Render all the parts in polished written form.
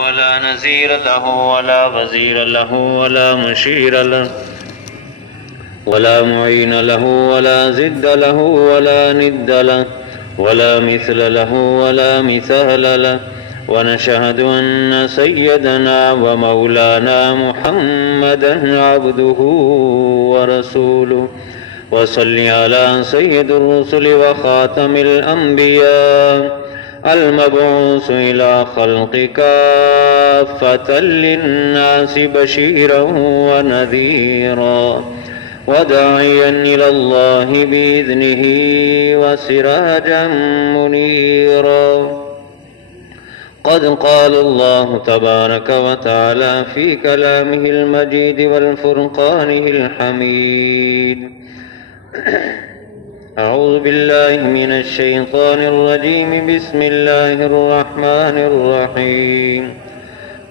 ولا نذير له ولا وزير له ولا مشير له ولا معين له ولا ضد له ولا ند له ولا مثل له ولا مثال له. ونشهد أن سيدنا ومولانا محمدا عبده ورسوله. وصل على سيد الرسل وخاتم الأنبياء المبعوث إلى خلق كافة للناس بشيرا ونذيرا وداعيا إلى الله بإذنه وسراجا منيرا. قد قال الله تبارك وتعالى في كلامه المجيد والفرقانه الحميد: أعوذ بالله من الشيطان الرجيم. بسم الله الرحمن الرحيم.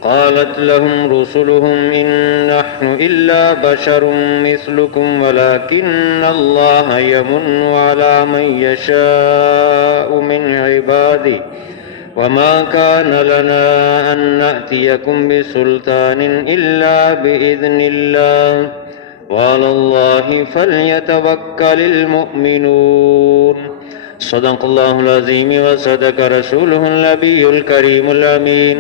قالت لهم رسلهم إن نحن إلا بشر مثلكم ولكن الله يمن على من يشاء من عباده وما كان لنا أن نأتيكم بسلطان إلا بإذن الله وعلى الله فليتوكل المؤمنون. صدق الله العظيم وصدق رسوله النبي الكريم الأمين.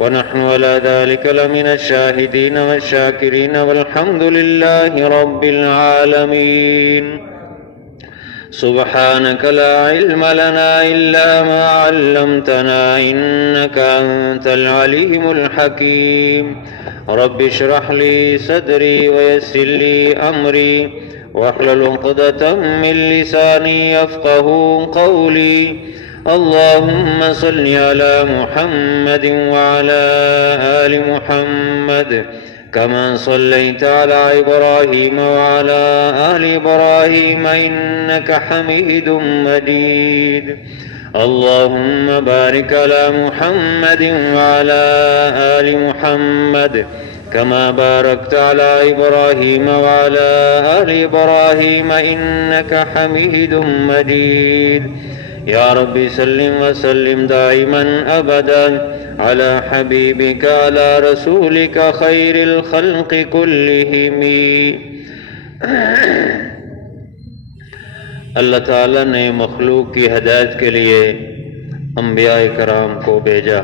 ونحن على ذلك لمن الشاهدين والشاكرين والحمد لله رب العالمين. سبحانك لا علم لنا إلا ما علمتنا إنك أنت العليم الحكيم. رب اشرح لي صدري ويسر لي أمري واحلل عقدة من لساني يفقه قولي. اللهم صل على محمد وعلى آل محمد كما صليت على إبراهيم وعلى آل إبراهيم إنك حميد مجيد. اللهم بارك على محمد وعلى آل محمد كما باركت على إبراهيم وعلى آل إبراهيم إنك حميد مجيد. يا رب سلم وسلم دائما أبدا على حبيبك على رسولك خير الخلق كلهم. اللہ تعالیٰ نے مخلوق کی ہدایت کے لیے انبیاء کرام کو بھیجا.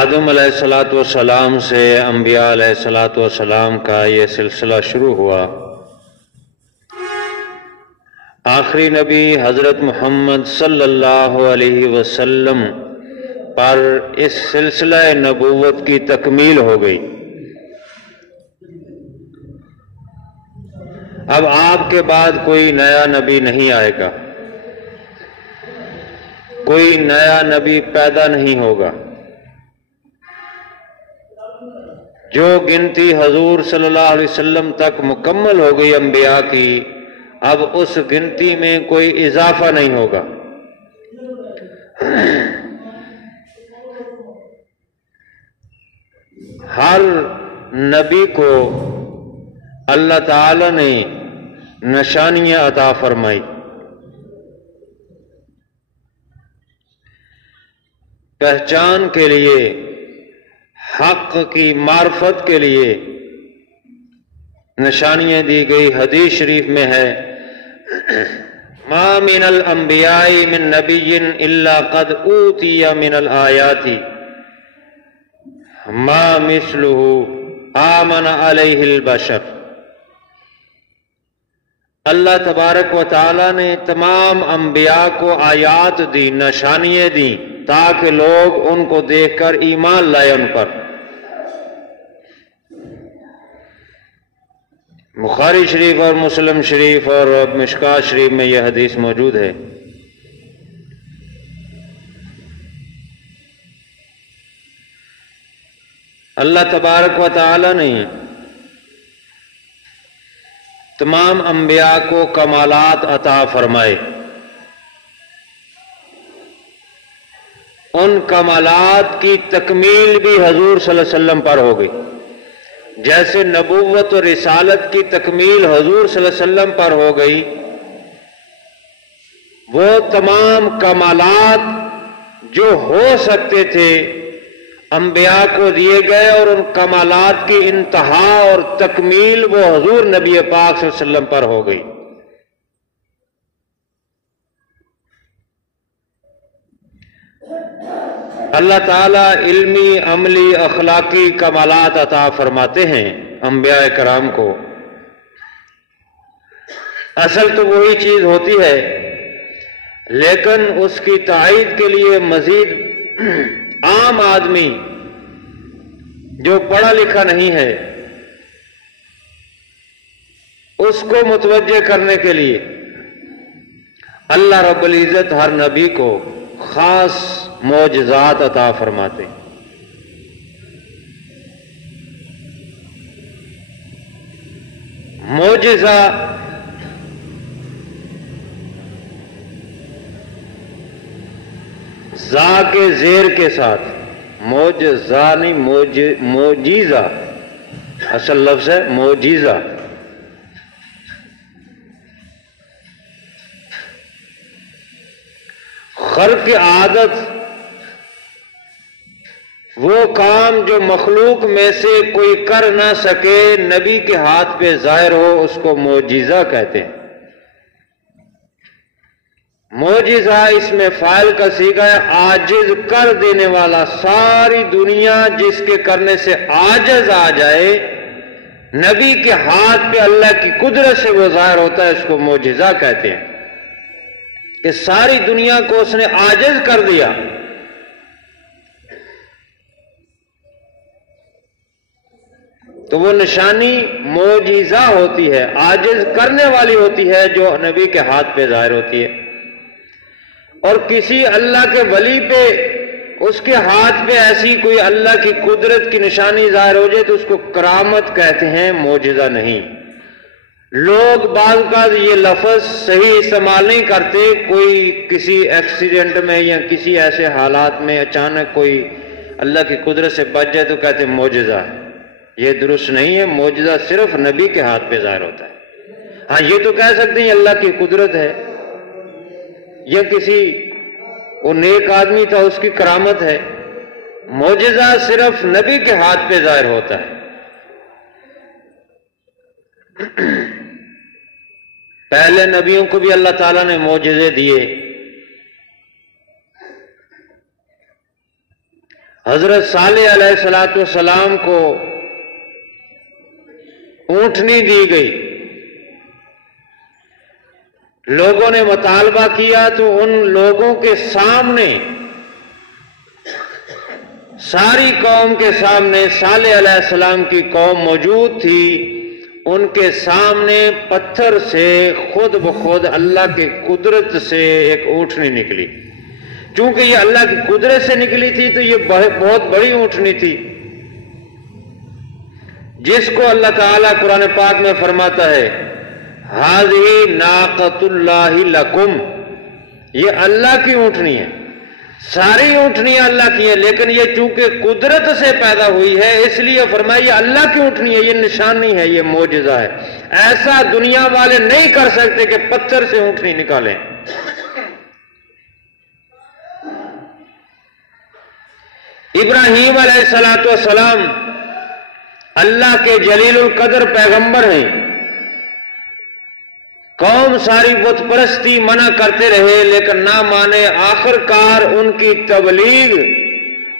آدم علیہ الصلاۃ والسلام سے انبیاء علیہ الصلاۃ والسلام کا یہ سلسلہ شروع ہوا. آخری نبی حضرت محمد صلی اللہ علیہ وسلم پر اس سلسلہ نبوت کی تکمیل ہو گئی. اب آپ کے بعد کوئی نیا نبی نہیں آئے گا، کوئی نیا نبی پیدا نہیں ہوگا. جو گنتی حضور صلی اللہ علیہ وسلم تک مکمل ہو گئی انبیاء کی، اب اس گنتی میں کوئی اضافہ نہیں ہوگا. ہر نبی کو اللہ تعالی نے نشانیاں عطا فرمائی. پہچان کے لیے، حق کی معرفت کے لیے نشانیاں دی گئی. حدیث شریف میں ہے: ما من الانبیاء من نبی الا قد اوتی من الآیات ما مثلہ آمن علیہ البشر. اللہ تبارک و تعالی نے تمام انبیاء کو آیات دی، نشانیاں دی، تاکہ لوگ ان کو دیکھ کر ایمان لائے ان پر. بخاری شریف اور مسلم شریف اور مشکات شریف میں یہ حدیث موجود ہے. اللہ تبارک و تعالی نے تمام انبیاء کو کمالات عطا فرمائے. ان کمالات کی تکمیل بھی حضور صلی اللہ علیہ وسلم پر ہو گئی. جیسے نبوت و رسالت کی تکمیل حضور صلی اللہ علیہ وسلم پر ہو گئی، وہ تمام کمالات جو ہو سکتے تھے انبیاء کو دیے گئے، اور ان کمالات کی انتہا اور تکمیل وہ حضور نبی پاک صلی اللہ علیہ وسلم پر ہو گئی۔ اللہ تعالیٰ علمی، عملی، اخلاقی کمالات عطا فرماتے ہیں انبیاء کرام کو۔ اصل تو وہی چیز ہوتی ہے، لیکن اس کی تائید کے لیے مزید عام آدمی جو پڑھا لکھا نہیں ہے اس کو متوجہ کرنے کے لیے اللہ رب العزت ہر نبی کو خاص معجزات عطا فرماتے ہیں۔ معجزہ زا کے زیر کے ساتھ، معجزہ نہیں، معجزہ اصل لفظ ہے معجزہ۔ خلق کی عادت وہ کام جو مخلوق میں سے کوئی کر نہ سکے، نبی کے ہاتھ پہ ظاہر ہو، اس کو معجزہ کہتے ہیں۔ معجزہ اس میں فاعل کا صیغہ ہے، عاجز کر دینے والا۔ ساری دنیا جس کے کرنے سے عاجز آ جائے، نبی کے ہاتھ پہ اللہ کی قدرت سے وہ ظاہر ہوتا ہے، اس کو معجزہ کہتے ہیں کہ ساری دنیا کو اس نے عاجز کر دیا۔ تو وہ نشانی معجزہ ہوتی ہے، عاجز کرنے والی ہوتی ہے، جو نبی کے ہاتھ پہ ظاہر ہوتی ہے۔ اور کسی اللہ کے ولی پہ، اس کے ہاتھ پہ ایسی کوئی اللہ کی قدرت کی نشانی ظاہر ہو جائے تو اس کو کرامت کہتے ہیں، معجزہ نہیں۔ لوگ بعض کا یہ لفظ صحیح استعمال نہیں کرتے، کوئی کسی ایکسیڈنٹ میں یا کسی ایسے حالات میں اچانک کوئی اللہ کی قدرت سے بچ جائے تو کہتے ہیں معجزہ ہے۔ یہ درست نہیں ہے، معجزہ صرف نبی کے ہاتھ پہ ظاہر ہوتا ہے۔ ہاں یہ تو کہہ سکتے ہیں اللہ کی قدرت ہے، یا کسی وہ نیک آدمی تھا اس کی کرامت ہے۔ معجزہ صرف نبی کے ہاتھ پہ ظاہر ہوتا ہے۔ پہلے نبیوں کو بھی اللہ تعالیٰ نے معجزے دیے۔ حضرت صالح علیہ السلام کو اونٹنی دی گئی، لوگوں نے مطالبہ کیا تو ان لوگوں کے سامنے، ساری قوم کے سامنے، صالح علیہ السلام کی قوم موجود تھی، ان کے سامنے پتھر سے خود بخود اللہ کی قدرت سے ایک اونٹنی نکلی۔ چونکہ یہ اللہ کی قدرت سے نکلی تھی تو یہ بہت بڑی اونٹنی تھی، جس کو اللہ تعالیٰ قرآن پاک میں فرماتا ہے ہذہ ناقۃ اللہ لکم، یہ اللہ کی اونٹنی ہے۔ ساری اونٹنیاں اللہ کی ہیں، لیکن یہ چونکہ قدرت سے پیدا ہوئی ہے اس لیے فرمایا یہ اللہ کی اونٹنی ہے، یہ نشانی ہے، یہ معجزہ ہے۔ ایسا دنیا والے نہیں کر سکتے کہ پتھر سے اونٹنی نکالیں۔ ابراہیم علیہ السلام اللہ کے جلیل القدر پیغمبر ہیں، قوم ساری بت پرستی منع کرتے رہے لیکن نہ مانے، آخر کار ان کی تبلیغ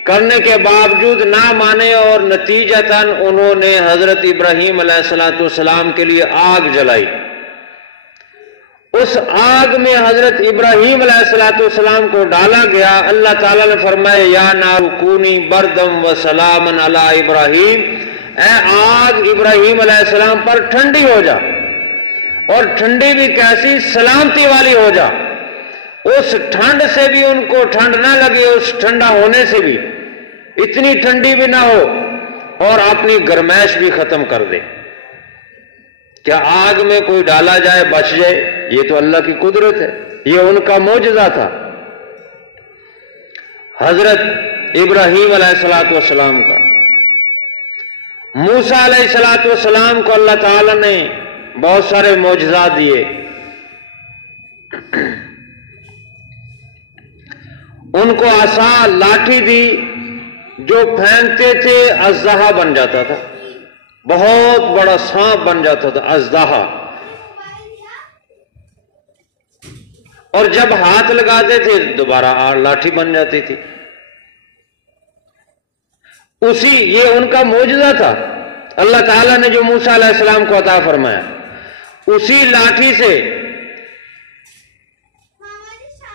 کرنے کے باوجود نہ مانے، اور نتیجتاً انہوں نے حضرت ابراہیم علیہ السلام کے لیے آگ جلائی۔ اس آگ میں حضرت ابراہیم علیہ السلام کو ڈالا گیا۔ اللہ تعالیٰ نے فرمایا یا نار کونی بردم و سلام علی ابراہیم، اے آگ ابراہیم علیہ السلام پر ٹھنڈی ہو جا، اور ٹھنڈی بھی کیسی، سلامتی والی ہو جا۔ اس ٹھنڈ سے بھی ان کو ٹھنڈ نہ لگے، اس ٹھنڈا ہونے سے بھی اتنی ٹھنڈی بھی نہ ہو، اور اپنی گرمائش بھی ختم کر دے۔ کیا آگ میں کوئی ڈالا جائے بچ جائے؟ یہ تو اللہ کی قدرت ہے، یہ ان کا معجزہ تھا۔ حضرت ابراہیم علیہ السلام کا، موسیٰ علیہ السلام کو اللہ تعالیٰ نے بہت سارے معجزات دیے۔ ان کو عصا لاٹھی دی، جو پھینکتے تھے اژدہا بن جاتا تھا، بہت بڑا سانپ بن جاتا تھا اژدہا، اور جب ہاتھ لگاتے تھے دوبارہ لاٹھی بن جاتی تھی۔ یہ ان کا معجزہ تھا، اللہ تعالیٰ نے جو موسیٰ علیہ السلام کو عطا فرمایا۔ اسی لاٹھی سے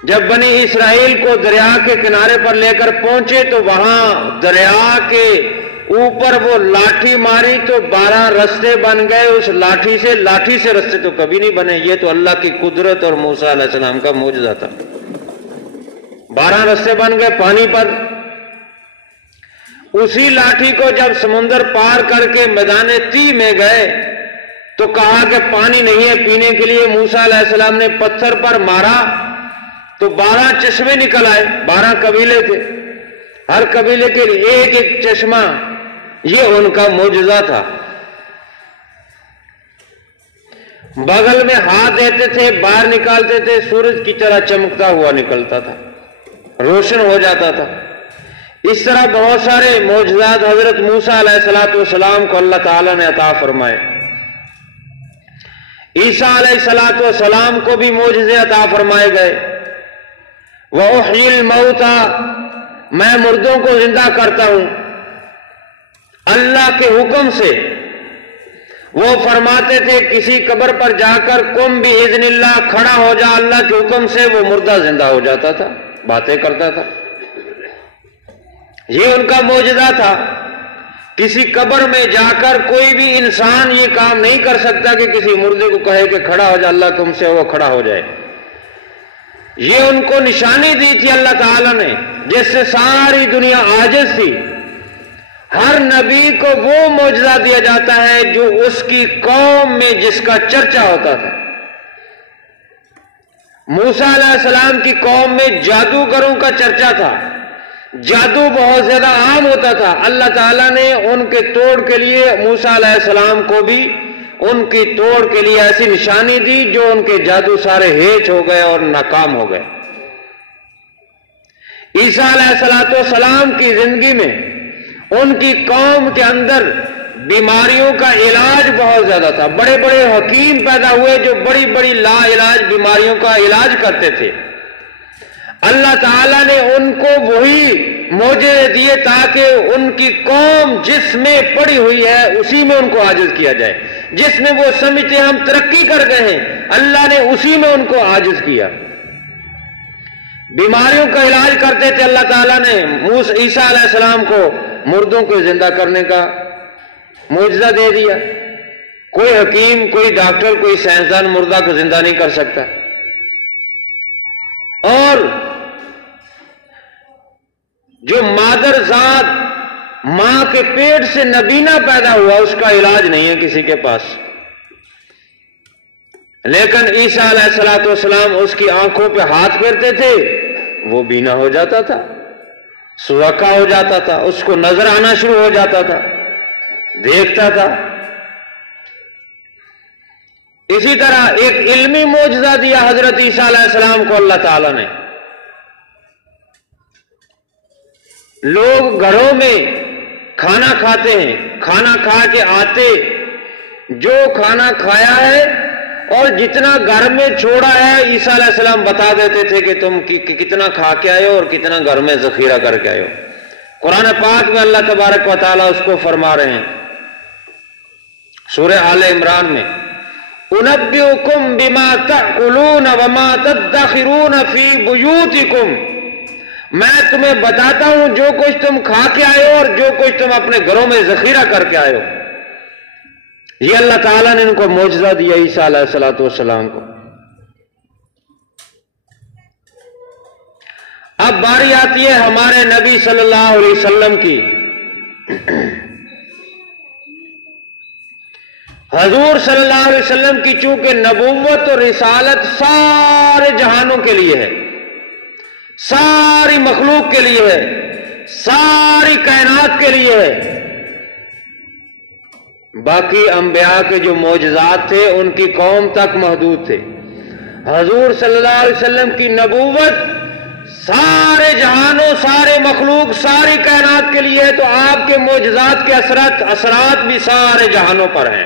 جب بنی اسرائیل کو دریا کے کنارے پر لے کر پہنچے تو وہاں دریا کے اوپر وہ لاٹھی ماری تو 12 رستے بن گئے اس لاٹھی سے رستے تو کبھی نہیں بنے۔ یہ تو اللہ کی قدرت اور موسیٰ علیہ السلام کا معجزہ تھا۔ 12 رستے بن گئے پانی پر۔ اسی لاٹھی کو جب سمندر پار کر کے میدان طی میں گئے تو کہا کہ پانی نہیں ہے پینے کے لیے۔ موسیٰ علیہ السلام نے پتھر پر مارا تو 12 چشمے نکل آئے۔ 12 قبیلے تھے، ہر قبیلے کے لیے ایک ایک چشمہ، یہ ان کا معجزہ تھا۔ بغل میں ہاتھ دیتے تھے، باہر نکالتے تھے، سورج کی طرح چمکتا ہوا نکلتا تھا، روشن ہو جاتا تھا۔ اس طرح بہت سارے معجزات حضرت موسیٰ علیہ السلام کو اللہ تعالیٰ نے عطا فرمائے۔ عیسیٰ علیہ السلام کو بھی معجزے عطا فرمائے گئے۔ وَأُحْيِي الْمَوْتَى، میں مردوں کو زندہ کرتا ہوں اللہ کے حکم سے۔ وہ فرماتے تھے کسی قبر پر جا کر قم بِإِذْنِ اللَّهِ، کھڑا ہو جا اللہ کے حکم سے، وہ مردہ زندہ ہو جاتا تھا، باتیں کرتا تھا۔ یہ ان کا معجزہ تھا۔ کسی قبر میں جا کر کوئی بھی انسان یہ کام نہیں کر سکتا کہ کسی مردے کو کہے کہ کھڑا ہو جا اللہ تم سے، وہ کھڑا ہو جائے۔ یہ ان کو نشانی دی تھی اللہ تعالیٰ نے جس سے ساری دنیا عاجز تھی۔ ہر نبی کو وہ معجزہ دیا جاتا ہے جو اس کی قوم میں جس کا چرچا ہوتا تھا۔ موسیٰ علیہ السلام کی قوم میں جادوگروں کا چرچا تھا، جادو بہت زیادہ عام ہوتا تھا۔ اللہ تعالیٰ نے ان کے توڑ کے لیے موسیٰ علیہ السلام کو بھی ان کی توڑ کے لیے ایسی نشانی دی جو ان کے جادو سارے ہیچ ہو گئے اور ناکام ہو گئے۔ عیسیٰ علیہ السلام کی زندگی میں ان کی قوم کے اندر بیماریوں کا علاج بہت زیادہ تھا۔ بڑے بڑے حکیم پیدا ہوئے جو بڑی بڑی لا علاج بیماریوں کا علاج کرتے تھے۔ اللہ تعالیٰ نے ان کو وہی معجزے دیے تاکہ ان کی قوم جس میں پڑی ہوئی ہے اسی میں ان کو عاجز کیا جائے، جس میں وہ سمجھتے ہم ترقی کر گئے ہیں اللہ نے اسی میں ان کو عاجز کیا۔ بیماریوں کا علاج کرتے تھے، اللہ تعالیٰ نے عیسیٰ علیہ السلام کو مردوں کو زندہ کرنے کا معجزہ دے دیا۔ کوئی حکیم، کوئی ڈاکٹر، کوئی سائنسدان مردہ کو زندہ نہیں کر سکتا۔ اور جو مادر ذات ماں کے پیٹ سے نبینا پیدا ہوا اس کا علاج نہیں ہے کسی کے پاس، لیکن عیسیٰ علیہ السلام اس کی آنکھوں پہ ہاتھ پھیرتے تھے، وہ بینا ہو جاتا تھا، سوکھا ہو جاتا تھا، اس کو نظر آنا شروع ہو جاتا تھا، دیکھتا تھا۔ اسی طرح ایک علمی معجزہ دیا حضرت عیسیٰ علیہ السلام کو اللہ تعالیٰ نے۔ لوگ گھروں میں کھانا کھاتے ہیں، کھانا کھا کے آتے جو کھانا کھایا ہے اور جتنا گھر میں چھوڑا ہے عیسیٰ علیہ السلام بتا دیتے تھے کہ تم کتنا کھا کے آئے ہو اور کتنا گھر میں ذخیرہ کر کے آئے ہو۔ قرآن پاک میں اللہ تبارک و تعالیٰ اس کو فرما رہے ہیں سورہ آل عمران میں، أُنَبِّئُكُمْ بِمَا تَأْكُلُونَ وَمَا تَدَّخِرُونَ فِي بُيُوتِكُمْ، میں تمہیں بتاتا ہوں جو کچھ تم کھا کے آئے ہو اور جو کچھ تم اپنے گھروں میں ذخیرہ کر کے آئے ہو۔ یہ اللہ تعالیٰ نے ان کو معجزہ دیا عیسیٰ علیہ السلام کو۔ اب باری آتی ہے ہمارے نبی صلی اللہ علیہ وسلم کی۔ حضور صلی اللہ علیہ وسلم کی چونکہ نبوت اور رسالت سارے جہانوں کے لیے ہے، ساری مخلوق کے لیے ہے، ساری کائنات کے لیے ہے۔ باقی انبیاء کے جو معجزات تھے ان کی قوم تک محدود تھے۔ حضور صلی اللہ علیہ وسلم کی نبوت سارے جہانوں، سارے مخلوق، ساری کائنات کے لیے ہے، تو آپ کے معجزات کے اثرات بھی سارے جہانوں پر ہیں۔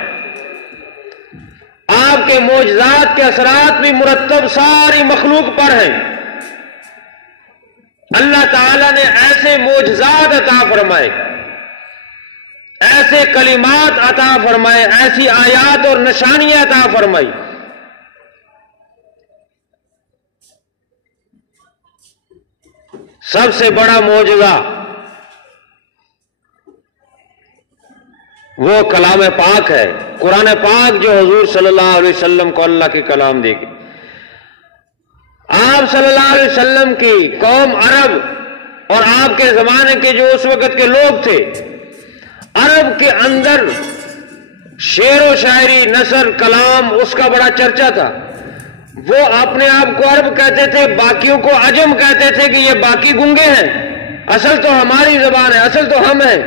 آپ کے معجزات کے اثرات بھی مرتب ساری مخلوق پر ہیں۔ اللہ تعالیٰ نے ایسے معجزات عطا فرمائے، ایسے کلمات عطا فرمائے، ایسی آیات اور نشانیاں عطا فرمائی۔ سب سے بڑا معجزہ وہ کلام پاک ہے، قرآن پاک، جو حضور صلی اللہ علیہ وسلم کو اللہ کے کلام دے گی۔ آپ صلی اللہ علیہ وسلم کی قوم عرب اور آپ کے زمانے کے جو اس وقت کے لوگ تھے، عرب کے اندر شعر و شاعری، نثر، کلام، اس کا بڑا چرچا تھا۔ وہ اپنے آپ کو عرب کہتے تھے، باقیوں کو عجم کہتے تھے کہ یہ باقی گنگے ہیں، اصل تو ہماری زبان ہے، اصل تو ہم ہیں،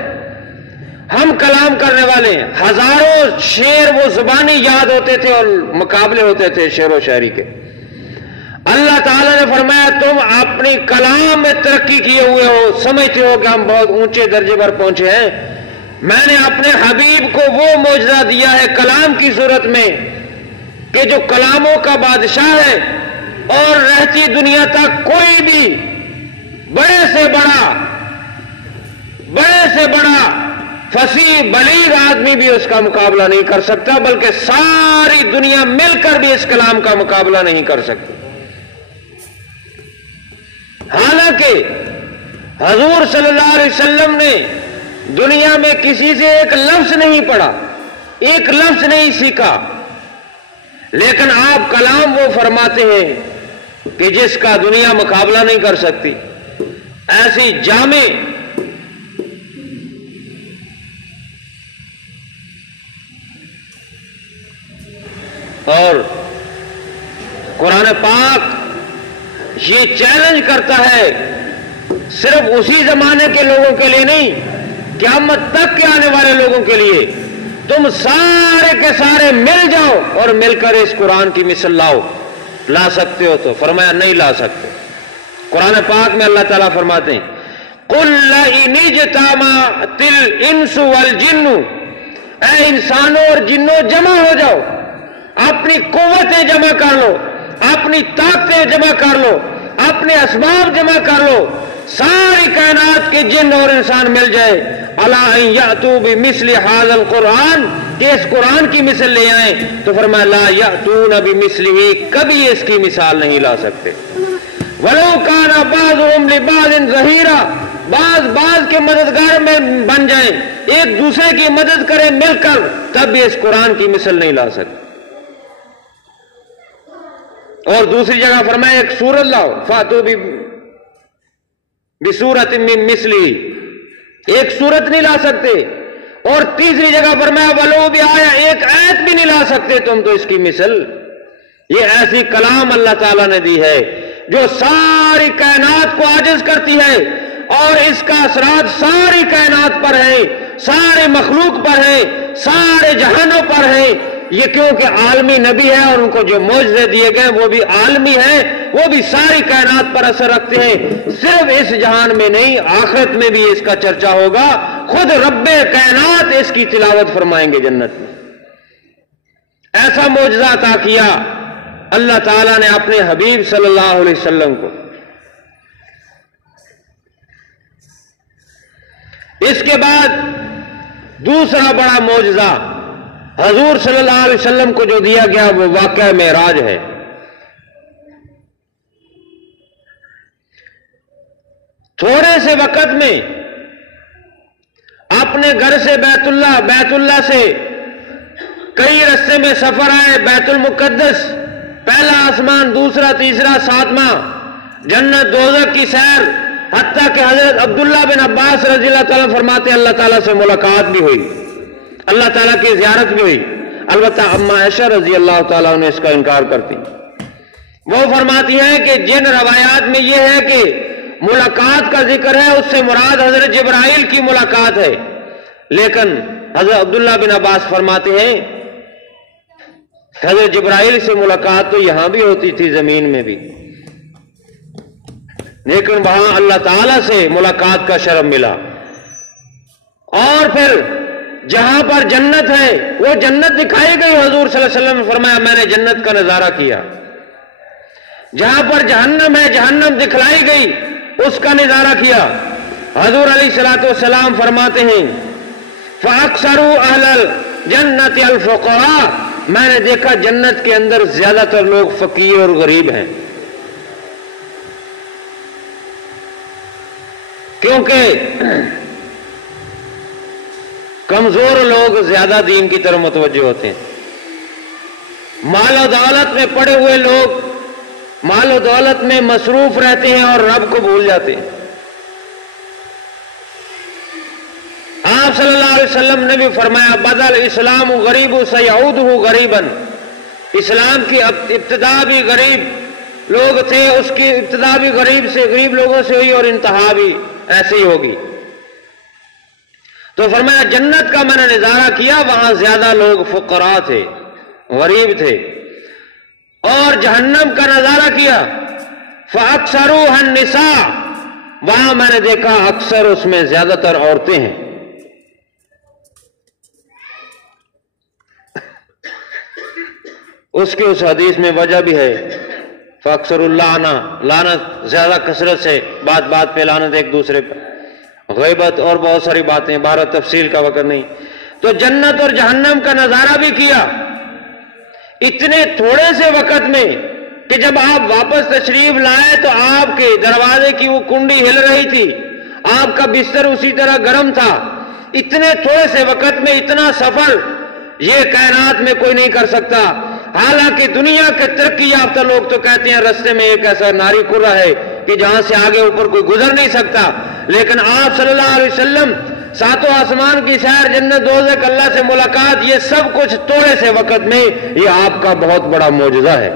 ہم کلام کرنے والے ہیں۔ ہزاروں شعر وہ زبانی یاد ہوتے تھے اور مقابلے ہوتے تھے شعر و شاعری کے۔ اللہ تعالیٰ نے فرمایا تم اپنی کلام میں ترقی کیے ہوئے ہو، سمجھتے ہو کہ ہم بہت اونچے درجے پر پہنچے ہیں۔ میں نے اپنے حبیب کو وہ معجزہ دیا ہے کلام کی صورت میں کہ جو کلاموں کا بادشاہ ہے، اور رہتی دنیا تک کوئی بھی بڑے سے بڑا فصیح بلیغ آدمی بھی اس کا مقابلہ نہیں کر سکتا، بلکہ ساری دنیا مل کر بھی اس کلام کا مقابلہ نہیں کر سکتی۔ حالانکہ حضور صلی اللہ علیہ وسلم نے دنیا میں کسی سے ایک لفظ نہیں پڑھا، ایک لفظ نہیں سیکھا، لیکن آپ کلام وہ فرماتے ہیں کہ جس کا دنیا مقابلہ نہیں کر سکتی۔ ایسی جامع اور قرآن پاک یہ چیلنج کرتا ہے صرف اسی زمانے کے لوگوں کے لیے نہیں، قیامت تک کے آنے والے لوگوں کے لیے۔ تم سارے کے سارے مل جاؤ اور مل کر اس قرآن کی مثل لاؤ۔ لا سکتے ہو تو؟ فرمایا نہیں لا سکتے۔ قرآن پاک میں اللہ تعالیٰ فرماتے ہیں قُلْ لَئِنِ اجْتَمَعَتِ الْإِنسُ وَالْجِنُّ، اے انسانوں اور جنوں جمع ہو جاؤ، اپنی قوتیں جمع کر لو، اپنی طاقتیں جمع کر لو، اپنے اسباب جمع کر لو، ساری کائنات کے جن اور انسان مل جائے، الا ان یاتوا بمثل هذا القرآن، کہ اس قرآن کی مثل لے آئیں، تو فرمایا لا یاتون بمثلہ، کبھی اس کی مثال نہیں لا سکتے۔ ولو کان بعضهم لبعض ظہیرا، بعض کے مددگار میں بن جائیں، ایک دوسرے کی مدد کریں مل کر، تب بھی اس قرآن کی مثل نہیں لا سکتے۔ اور دوسری جگہ فرمایا ایک سورت لاؤ، فاتو بسورۃ من مثلہ، ایک سورت نہیں لا سکتے۔ اور تیسری جگہ فرمایا ولو بھی آیا، ایک آیت بھی نہیں لا سکتے تم تو اس کی مثل۔ یہ ایسی کلام اللہ تعالیٰ نے دی ہے جو ساری کائنات کو عاجز کرتی ہے، اور اس کا اثرات ساری کائنات پر ہے، سارے مخلوق پر ہے، سارے جہانوں پر ہے۔ یہ کیونکہ عالمی نبی ہے اور ان کو جو معجزے دیے گئے وہ بھی عالمی ہیں، وہ بھی ساری کائنات پر اثر رکھتے ہیں، صرف اس جہان میں نہیں، آخرت میں بھی اس کا چرچا ہوگا، خود رب کائنات اس کی تلاوت فرمائیں گے جنت میں۔ ایسا معجزہ عطا کیا اللہ تعالیٰ نے اپنے حبیب صلی اللہ علیہ وسلم کو۔ اس کے بعد دوسرا بڑا معجزہ حضور صلی اللہ علیہ وسلم کو جو دیا گیا وہ واقعہ معراج ہے۔ تھوڑے سے وقت میں اپنے گھر سے بیت اللہ سے کئی رستے میں سفر آئے، بیت المقدس، پہلا آسمان، دوسرا، تیسرا، ساتواں، جنت دوزخ کی سیر، حتیٰ کہ حضرت عبداللہ بن عباس رضی اللہ تعالیٰ فرماتے ہیں اللہ تعالیٰ سے ملاقات بھی ہوئی، اللہ تعالیٰ کی زیارت بھی ہوئی۔ البتہ اما عائشہ رضی اللہ تعالیٰ عنہ اس کا انکار کرتی، وہ فرماتی ہیں کہ جن روایات میں یہ ہے کہ ملاقات کا ذکر ہے اس سے مراد حضرت جبرائیل کی ملاقات ہے، لیکن حضرت عبداللہ بن عباس فرماتے ہیں حضرت جبرائیل سے ملاقات تو یہاں بھی ہوتی تھی، زمین میں بھی، لیکن وہاں اللہ تعالیٰ سے ملاقات کا شرف ملا۔ اور پھر جہاں پر جنت ہے وہ جنت دکھائی گئی، حضور صلی اللہ علیہ وسلم نے فرمایا میں نے جنت کا نظارہ کیا۔ جہاں پر جہنم ہے جہنم دکھلائی گئی، اس کا نظارہ کیا۔ حضور علیہ الصلوۃ والسلام فرماتے ہیں فَأَكْثَرُوا أَهْلَ الْجَنَّةِ الْفُقَرَاء، میں نے دیکھا جنت کے اندر زیادہ تر لوگ فقیر اور غریب ہیں، کیونکہ کمزور لوگ زیادہ دین کی طرف متوجہ ہوتے ہیں، مال و دولت میں پڑے ہوئے لوگ مال و دولت میں مصروف رہتے ہیں اور رب کو بھول جاتے ہیں۔ آپ صلی اللہ علیہ وسلم نے بھی فرمایا بدل اسلام غریب سیعودہ غریبا، اسلام کی ابتدا بھی غریب لوگ تھے، اس کی ابتدا بھی غریب لوگوں سے ہوئی اور انتہا بھی ایسی ہوگی۔ تو فرمایا جنت کا میں نے نظارہ کیا، وہاں زیادہ لوگ فقراء تھے، غریب تھے۔ اور جہنم کا نظارہ کیا فَأَكْثَرُوهَا النِّسَاء، وہاں میں نے دیکھا اکثر اس میں زیادہ تر عورتیں ہیں۔ اس حدیث میں وجہ بھی ہے فَأَكْثَرُوا اللَّعْنَ، لعنت زیادہ کثرت سے، بات بات پہ لعنت ایک دوسرے پہ، غیبت اور بہت ساری باتیں، بارہ تفصیل کا وقت نہیں۔ تو جنت اور جہنم کا نظارہ بھی کیا اتنے تھوڑے سے وقت میں کہ جب آپ واپس تشریف لائے تو آپ کے دروازے کی وہ کنڈی ہل رہی تھی، آپ کا بستر اسی طرح گرم تھا۔ اتنے تھوڑے سے وقت میں اتنا سفر یہ کائنات میں کوئی نہیں کر سکتا۔ حالانکہ دنیا کے ترقی یافتہ لوگ تو کہتے ہیں رستے میں ایک ایسا ناری کرہ ہے کہ جہاں سے آگے اوپر کوئی گزر نہیں سکتا، لیکن آپ صلی اللہ علیہ وسلم ساتوں آسمان کی سیر، جنت دوزخ، اللہ سے ملاقات، یہ سب کچھ تھوڑے سے وقت میں، یہ آپ کا بہت بڑا معجزہ ہے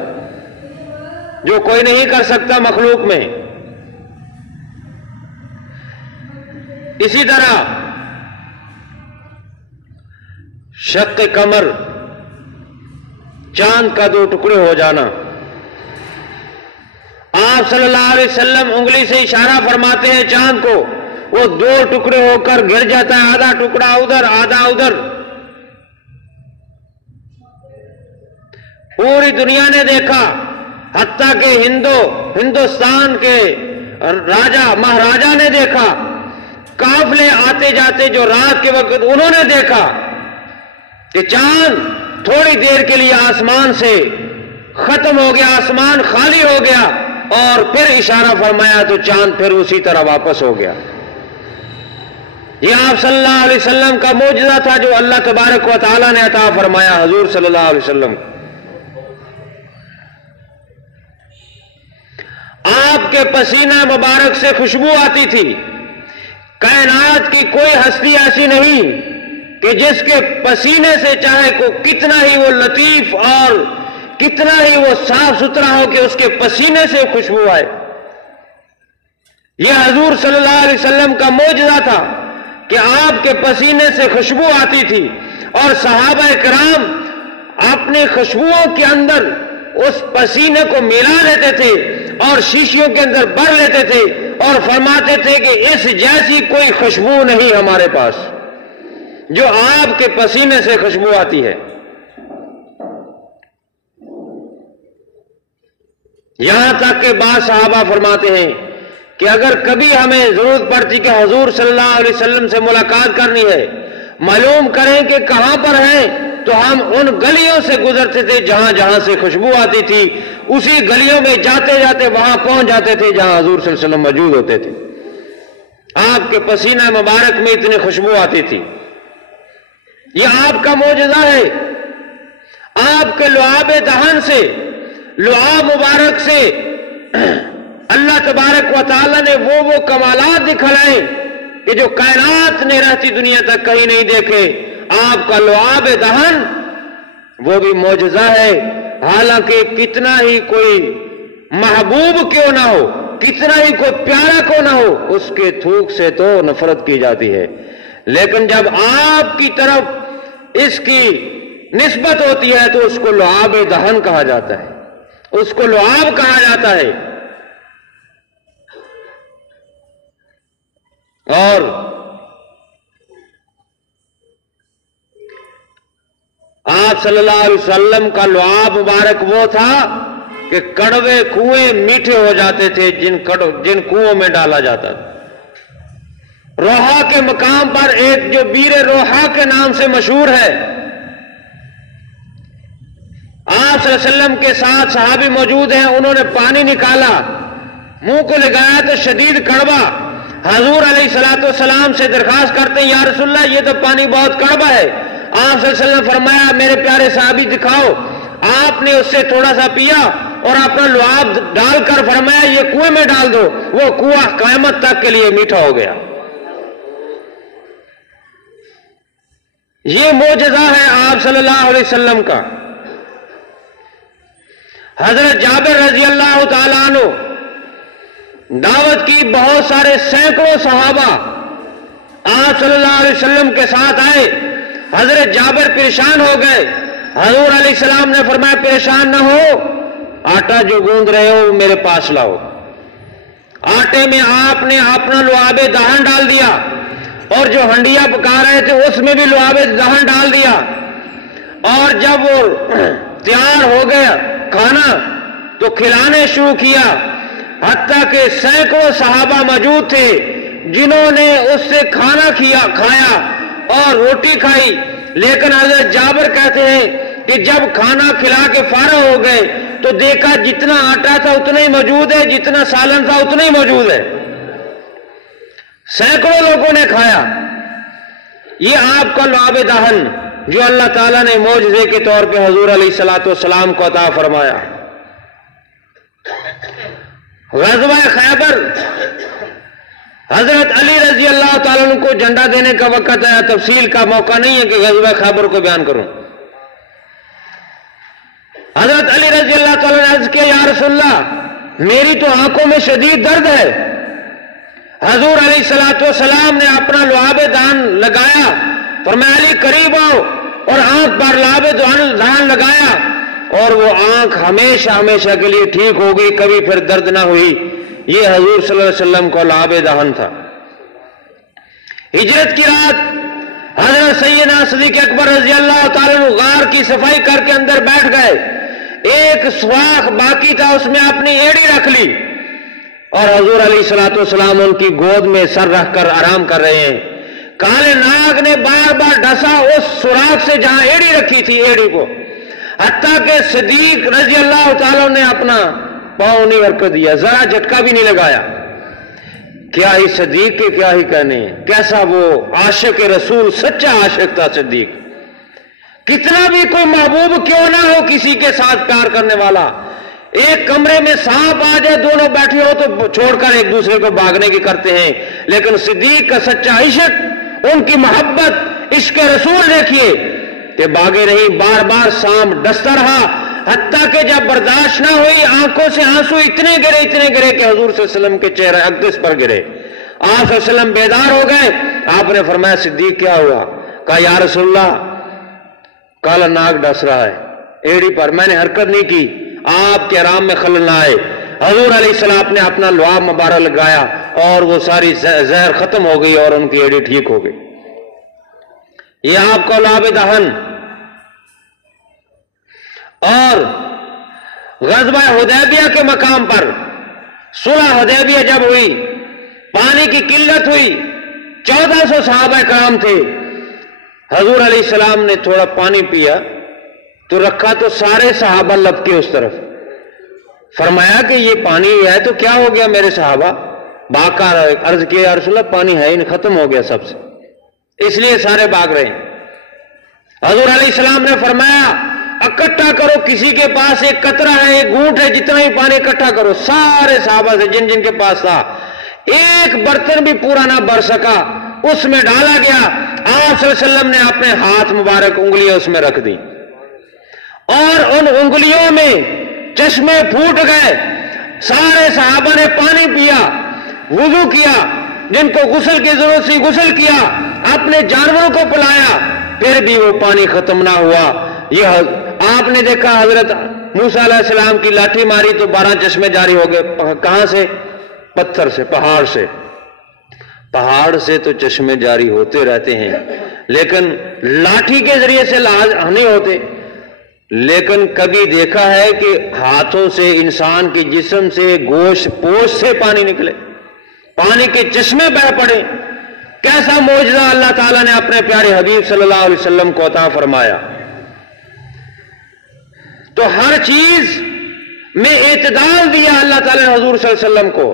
جو کوئی نہیں کر سکتا مخلوق میں۔ اسی طرح شق قمر، چاند کا دو ٹکڑے ہو جانا، آپ صلی اللہ علیہ وسلم انگلی سے اشارہ فرماتے ہیں چاند کو، وہ دو ٹکڑے ہو کر گر جاتا ہے، آدھا ٹکڑا ادھر آدھا ادھر۔ پوری دنیا نے دیکھا، حتیٰ کہ ہندوستان کے راجا مہاراجا نے دیکھا، قافلے آتے جاتے جو رات کے وقت انہوں نے دیکھا کہ چاند تھوڑی دیر کے لیے آسمان سے ختم ہو گیا، آسمان خالی ہو گیا، اور پھر اشارہ فرمایا تو چاند پھر اسی طرح واپس ہو گیا۔ یہ آپ صلی اللہ علیہ وسلم کا معجزہ تھا جو اللہ تبارک و تعالیٰ نے عطا فرمایا حضور صلی اللہ علیہ وسلم۔ آپ کے پسینہ مبارک سے خوشبو آتی تھی۔ کائنات کی کوئی ہستی ایسی نہیں کہ جس کے پسینے سے چاہے کو کتنا ہی وہ لطیف اور کتنا ہی وہ صاف ستھرا ہو کہ اس کے پسینے سے خوشبو آئے۔ یہ حضور صلی اللہ علیہ وسلم کا معجزہ تھا کہ آپ کے پسینے سے خوشبو آتی تھی، اور صحابہ کرام اپنی خوشبوؤں کے اندر اس پسینے کو ملا لیتے تھے اور شیشیوں کے اندر بھر لیتے تھے اور فرماتے تھے کہ اس جیسی کوئی خوشبو نہیں ہمارے پاس جو آپ کے پسینے سے خوشبو آتی ہے۔ یہاں تک کہ بعض صحابہ فرماتے ہیں کہ اگر کبھی ہمیں ضرورت پڑتی کہ حضور صلی اللہ علیہ وسلم سے ملاقات کرنی ہے، معلوم کریں کہ کہاں پر ہیں، تو ہم ان گلیوں سے گزرتے تھے جہاں جہاں سے خوشبو آتی تھی، اسی گلیوں میں جاتے جاتے وہاں پہنچ جاتے تھے جہاں حضور صلی اللہ علیہ وسلم موجود ہوتے تھے۔ آپ کے پسینہ مبارک میں اتنی خوشبو آتی تھی۔ یہ آپ کا معجزہ ہے۔ آپ کے لعاب دہن سے، لعاب مبارک سے اللہ تبارک و تعالیٰ نے وہ کمالات دکھلائے کہ جو کائنات نے رہتی دنیا تک کہیں نہیں دیکھے۔ آپ کا لعاب دہن وہ بھی معجزہ ہے، حالانکہ کتنا ہی کوئی محبوب کیوں نہ ہو، کتنا ہی کوئی پیارا کیوں نہ ہو، اس کے تھوک سے تو نفرت کی جاتی ہے، لیکن جب آپ کی طرف اس کی نسبت ہوتی ہے تو اس کو لعاب دہن کہا جاتا ہے، اس کو لعاب کہا جاتا ہے۔ اور آپ صلی اللہ علیہ وسلم کا لعاب مبارک وہ تھا کہ کڑوے کنویں میٹھے ہو جاتے تھے جن کنووں میں ڈالا جاتا تھا۔ روحا کے مقام پر ایک جو بیر روحا کے نام سے مشہور ہے، آپ صلی اللہ علیہ وسلم کے ساتھ صحابی موجود ہیں، انہوں نے پانی نکالا، منہ کو لگایا تو شدید کڑوا۔ حضور علیہ السلام سے درخواست کرتے ہیں یا رسول اللہ یہ تو پانی بہت کڑوا ہے۔ آپ صلی اللہ علیہ وسلم فرمایا میرے پیارے صحابی دکھاؤ۔ آپ نے اس سے تھوڑا سا پیا اور اپنا لعاب ڈال کر فرمایا یہ کنویں میں ڈال دو، وہ کنواں قیامت تک کے لیے میٹھا ہو گیا۔ یہ معجزہ ہے آپ صلی اللہ علیہ وسلم کا۔ حضرت جابر رضی اللہ تعالیٰ عنہ دعوت کی، بہت سارے سینکڑوں صحابہ آپ صلی اللہ علیہ وسلم کے ساتھ آئے۔ حضرت جابر پریشان ہو گئے، حضور علیہ السلام نے فرمایا پریشان نہ ہو، آٹا جو گوندھ رہے ہو میرے پاس لاؤ۔ آٹے میں آپ نے اپنا لعاب دہن ڈال دیا اور جو ہنڈیا پکا رہے تھے اس میں بھی لعاب دہن ڈال دیا، اور جب وہ تیار ہو گیا کھانا تو کھلانے شروع کیا، حتیٰ کہ سینکڑوں صحابہ موجود تھے جنہوں نے اس سے کھانا کھایا اور روٹی کھائی۔ لیکن حضرت جابر کہتے ہیں کہ جب کھانا کھلا کے فارغ ہو گئے تو دیکھا جتنا آٹا تھا اتنا ہی موجود ہے، جتنا سالن تھا اتنا ہی موجود ہے۔ سینکڑوں لوگوں نے کھایا۔ یہ آپ کا لعاب دہن جو اللہ تعالیٰ نے معجزے کے طور پہ حضور علیہ السلام کو عطا فرمایا۔ غزوہ خیبر، حضرت علی رضی اللہ تعالیٰ عنہ کو جھنڈا دینے کا وقت آیا، تفصیل کا موقع نہیں ہے کہ غزوہ خیبر کو بیان کروں۔ حضرت علی رضی اللہ تعالیٰ نے عرض کیا یا رسول اللہ میری تو آنکھوں میں شدید درد ہے۔ حضور علیہ السلام نے اپنا لعاب دہن لگایا، فرمایا علی قریب آؤ، اور آنکھ پر لعاب دہن لگایا اور وہ آنکھ ہمیشہ ہمیشہ کے لیے ٹھیک ہو گئی، کبھی پھر درد نہ ہوئی۔ یہ حضور صلی اللہ علیہ وسلم کا لعاب دہن تھا۔ ہجرت کی رات حضرت سیدنا صدیق اکبر رضی اللہ تعالیٰ عنہ غار کی صفائی کر کے اندر بیٹھ گئے، ایک سوراخ باقی تھا اس میں اپنی ایڑی رکھ لی، اور حضور علیہ السلام ان کی گود میں سر رکھ کر آرام کر رہے ہیں۔ کالے ناگ نے بار بار ڈسا اس سوراخ سے جہاں ایڑی رکھی تھی ایڑی کو، حتیٰ کہ صدیق رضی اللہ تعالیٰ نے اپنا پاؤں نہیں حرکت دیا، ذرا جھٹکا بھی نہیں لگایا۔ کیا ہی صدیق کے کیا ہی کہنے، کیسا وہ عاشق رسول، سچا عاشق تھا صدیق۔ کتنا بھی کوئی محبوب کیوں نہ ہو کسی کے ساتھ پیار کرنے والا، ایک کمرے میں سانپ آ جائے دونوں بیٹھے ہو تو چھوڑ کر ایک دوسرے کو بھاگنے کی کرتے ہیں، لیکن صدیق کا سچا عشق، ان کی محبت، عشق رسول دیکھیے کہ بھاگے نہیں، بار بار سانپ ڈستا رہا، حتیٰ کہ جب برداشت نہ ہوئی آنکھوں سے آنسو اتنے گرے کہ حضور صلی اللہ علیہ وسلم کے چہرے اقدس پر گرے۔ آپ صلی اللہ علیہ وسلم بیدار ہو گئے، آپ نے فرمایا صدیق کیا ہوا؟ کہا یا رسول اللہ کالا ناگ ڈس رہا ہے ایڑی پر، میں نے حرکت نہیں کی، آپ کے آرام میں خلل نہ آئے۔ حضور علیہ السلام نے اپنا لعاب مبارک لگایا اور وہ ساری زہر ختم ہو گئی اور ان کی ایڑی ٹھیک ہو گئی۔ یہ آپ کا لعاب دہن۔ اور غزوہ حدیبیہ کے مقام پر صلح حدیبیہ جب ہوئی، پانی کی قلت ہوئی، 1400 صحابہ کرام تھے، حضور علیہ السلام نے تھوڑا پانی پیا تو رکھا تو سارے صحابہ لپکے اس طرف، فرمایا کہ یہ پانی ہے تو کیا ہو گیا میرے صحابہ؟ باقار عرض کیا یا رسول اللہ پانی ہے ہی نہیں، ختم ہو گیا سب سے، اس لیے سارے بھاگ رہے ہیں۔ حضور علیہ السلام نے فرمایا اکٹھا کرو، کسی کے پاس ایک قطرہ ہے، ایک گھونٹ ہے، جتنا ہی پانی اکٹھا کرو۔ سارے صحابہ سے جن جن کے پاس تھا، ایک برتن بھی پورا نہ بھر سکا، اس میں ڈالا گیا۔ آپ صلی اللہ علیہ وسلم نے اپنے ہاتھ مبارک انگلیاں اس میں رکھ دی اور ان انگلیوں میں چشمے پھوٹ گئے، سارے صحابہ نے پانی پیا، وضو کیا، جن کو غسل کی ضرورت تھی غسل کیا، اپنے جانوروں کو پلایا، پھر بھی وہ پانی ختم نہ ہوا۔ یہ آپ نے دیکھا حضرت موسیٰ علیہ السلام کی لاٹھی ماری تو 12 چشمے جاری ہو گئے، کہاں سے؟ پتھر سے، پہاڑ سے۔ پہاڑ سے تو چشمے جاری ہوتے رہتے ہیں، لیکن لاٹھی کے ذریعے سے نہیں ہوتے۔ لیکن کبھی دیکھا ہے کہ ہاتھوں سے انسان کے جسم سے گوشت پوش سے پانی نکلے، پانی کے چشمے بہہ پڑے؟ کیسا معجزہ اللہ تعالیٰ نے اپنے پیارے حبیب صلی اللہ علیہ وسلم کو عطا فرمایا۔ تو ہر چیز میں اعتدال دیا اللہ تعالیٰ نے حضور صلی اللہ علیہ وسلم کو۔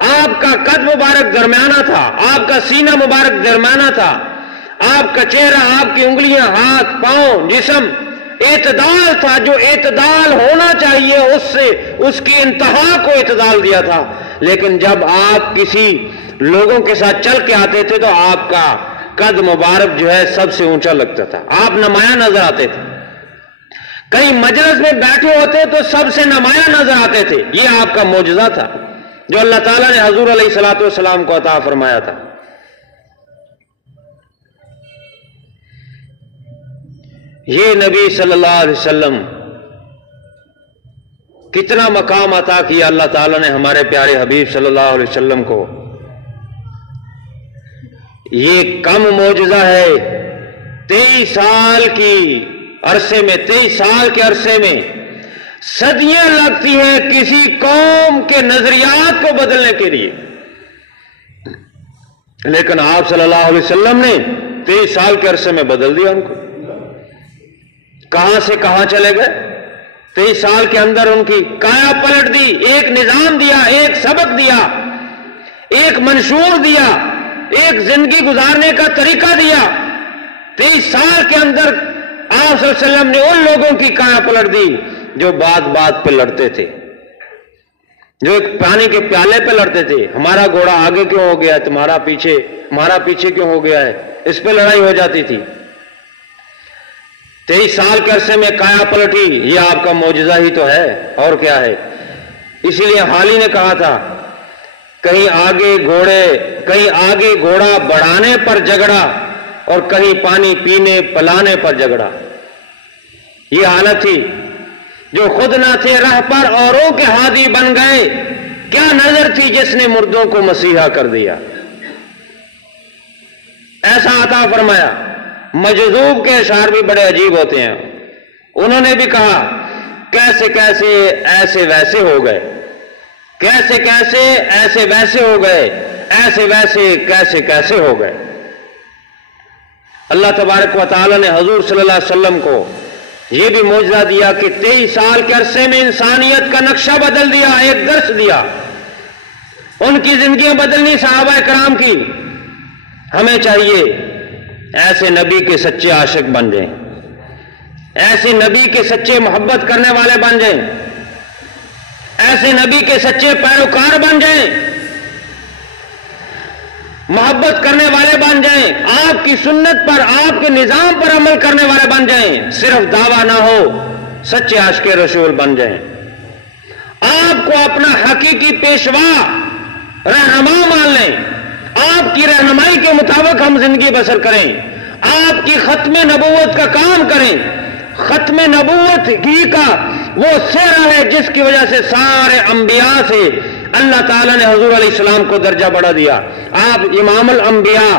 آپ کا قد مبارک درمیانہ تھا، آپ کا سینہ مبارک درمیانہ تھا، آپ کا چہرہ، آپ کی انگلیاں، ہاتھ، پاؤں، جسم اعتدال تھا۔ جو اعتدال ہونا چاہیے اس سے اس کی انتہا کو اعتدال دیا تھا۔ لیکن جب آپ کسی لوگوں کے ساتھ چل کے آتے تھے تو آپ کا قد مبارک جو ہے سب سے اونچا لگتا تھا، آپ نمایاں نظر آتے تھے۔ کہیں مجلس میں بیٹھے ہوتے تو سب سے نمایاں نظر آتے تھے۔ یہ آپ کا معجزہ تھا جو اللہ تعالیٰ نے حضور علیہ الصلوۃ والسلام کو عطا فرمایا تھا۔ یہ نبی صلی اللہ علیہ وسلم کتنا مقام عطا کیا اللہ تعالیٰ نے ہمارے پیارے حبیب صلی اللہ علیہ وسلم کو۔ یہ کم معجزہ ہے 23 سال کی عرصے میں، 23 سال کے عرصے میں صدیاں لگتی ہیں کسی قوم کے نظریات کو بدلنے کے لیے، لیکن آپ صلی اللہ علیہ وسلم نے 23 سال کے عرصے میں بدل دیا ان کو۔ کہاں سے کہاں چلے گئے؟ 23 سال کے اندر ان کی کایا پلٹ دی، ایک نظام دیا، ایک سبق دیا، ایک منشور دیا، ایک زندگی گزارنے کا طریقہ دیا۔ 23 سال کے اندر آپ صلی اللہ علیہ وسلم نے ان لوگوں کی کایا پلٹ دی جو بات بات پہ لڑتے تھے، جو ایک پانی کے پیالے پہ لڑتے تھے۔ ہمارا گھوڑا آگے کیوں ہو گیا ہے، تمہارا پیچھے کیوں ہو گیا ہے، اس پہ لڑائی ہو جاتی تھی۔ 23 سال کے عرصے میں کایا پلٹی، یہ آپ کا معجزہ ہی تو ہے، اور کیا ہے۔ اسی لیے حالی نے کہا تھا کہیں آگے گھوڑا بڑھانے پر جھگڑا اور کہیں پانی پینے پلانے پر جھگڑا۔ یہ حالت تھی، جو خود نہ تھے راہ پر اوروں کے ہادی بن گئے، کیا نظر تھی جس نے مردوں کو مسیحا کر دیا۔ ایسا عطا فرمایا۔ مجذوب کے اشعار بھی بڑے عجیب ہوتے ہیں، انہوں نے بھی کہا کیسے کیسے ایسے ویسے ہو گئے، کیسے کیسے ایسے ویسے ہو گئے، ایسے ویسے کیسے کیسے ہو گئے۔ اللہ تبارک و تعالی نے حضور صلی اللہ علیہ وسلم کو یہ بھی معجزہ دیا کہ 23 سال کے عرصے میں انسانیت کا نقشہ بدل دیا، ایک درس دیا، ان کی زندگیاں بدلنی صحابہ کرام کی۔ ہمیں چاہیے ایسے نبی کے سچے عاشق بن جائیں، ایسے نبی کے سچے محبت کرنے والے بن جائیں، ایسے نبی کے سچے پیروکار بن جائیں، محبت کرنے والے بن جائیں، آپ کی سنت پر، آپ کے نظام پر عمل کرنے والے بن جائیں، صرف دعویٰ نہ ہو، سچے عاشق رسول بن جائیں۔ آپ کو اپنا حقیقی پیشوا رہنما مان لیں، آپ کی رہنمائی کے مطابق ہم زندگی بسر کریں، آپ کی ختم نبوت کا کام کریں۔ ختم نبوت ہی کا وہ سہرا ہے جس کی وجہ سے سارے انبیاء سے اللہ تعالیٰ نے حضور علیہ السلام کو درجہ بڑھا دیا۔ آپ امام الانبیاء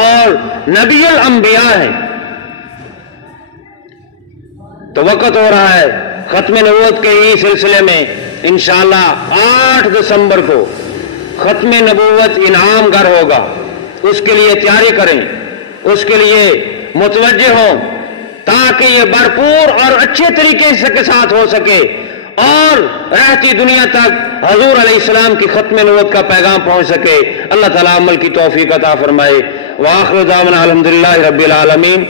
اور نبی الانبیاء ہیں۔ تو وقت ہو رہا ہے ختم نبوت کے ہی سلسلے میں انشاءاللہ 8 دسمبر کو ختم نبوت انعام گھر ہوگا، اس کے لیے تیاری کریں، اس کے لیے متوجہ ہوں تاکہ یہ بھرپور اور اچھے طریقے کے ساتھ ہو سکے اور رہتی دنیا تک حضور علیہ السلام کی ختم نبوت کا پیغام پہنچ سکے۔ اللہ تعالیٰ عمل کی توفیق عطا فرمائے۔ وآخر دعوانا الحمدللہ رب العالمین۔